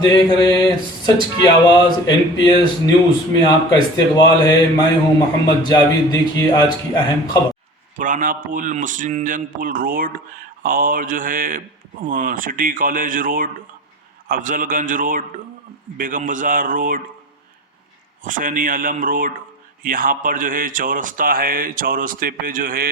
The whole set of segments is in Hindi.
देख रहे हैं सच की आवाज़ एनपीएस न्यूज़ में आपका इस्तकबाल है। मैं हूं मोहम्मद जावेद। देखिए आज की अहम खबर। पुराना पुल, मुस्लिमजंग पुल रोड और जो है city college road, Afzalgunj road, Begum Bazaar road, Husaini आलम रोड, यहाँ पर जो है चौरस्ता है। चौरस्ते पे जो है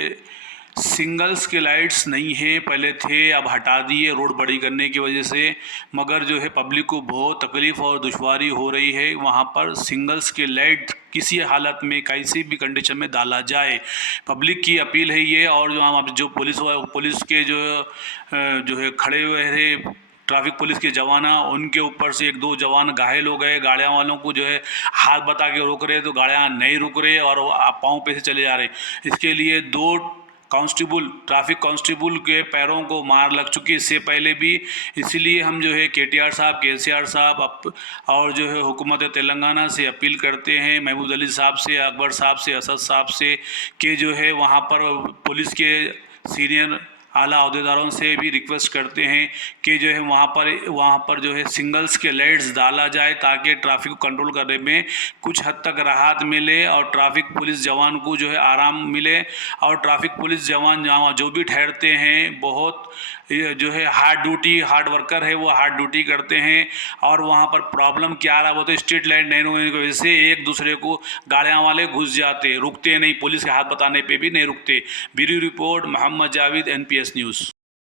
सिंगल्स के लाइट्स नहीं है, पहले थे, अब हटा दिए रोड बड़ी करने की वजह से। मगर जो है पब्लिक को बहुत तकलीफ़ और दुश्वारी हो रही है। वहाँ पर सिंगल्स के लाइट किसी हालत में किसी भी कंडीशन में डाला जाए, पब्लिक की अपील है ये। और जो पुलिस के जो है खड़े हुए हैं ट्रैफिक पुलिस के जवाना, उनके ऊपर से एक दो जवान घायल हो गए। गाड़ियाँ वालों को जो है हाथ बता के रोक रहे तो गाड़ियाँ नहीं रुक रहे और पाँव पे से चले जा रहे। इसके लिए दो ट्रैफिक कांस्टेबल के पैरों को मार लग चुकी इससे पहले भी। इसीलिए हम जो है केटीआर साहब, केसीआर साहब और जो है हुकूमत तेलंगाना से अपील करते हैं, महमूद अली साहब से, अकबर साहब से, असद साहब से, कि जो है वहाँ पर पुलिस के सीनियर आला अहदेदारों से भी रिक्वेस्ट करते हैं कि जो है वहाँ पर जो है सिंगल्स के लाइट्स डाला जाए ताकि ट्रैफिक को कंट्रोल करने में कुछ हद तक राहत मिले और ट्रैफिक पुलिस जवान को जो है आराम मिले। और ट्रैफिक पुलिस जवान जो भी ठहरते हैं बहुत जो है हार्ड वर्कर है, वो हार्ड ड्यूटी करते हैं। और वहाँ पर प्रॉब्लम क्या आ रहा है वो तो स्ट्रीट लाइट नहीं होने की वजह से एक दूसरे को गाड़ियाँ वाले घुस जाते, रुकते नहीं, पुलिस के हाथ बताने पे भी नहीं रुकते। Bureau report Mohammad Javed, NPS news.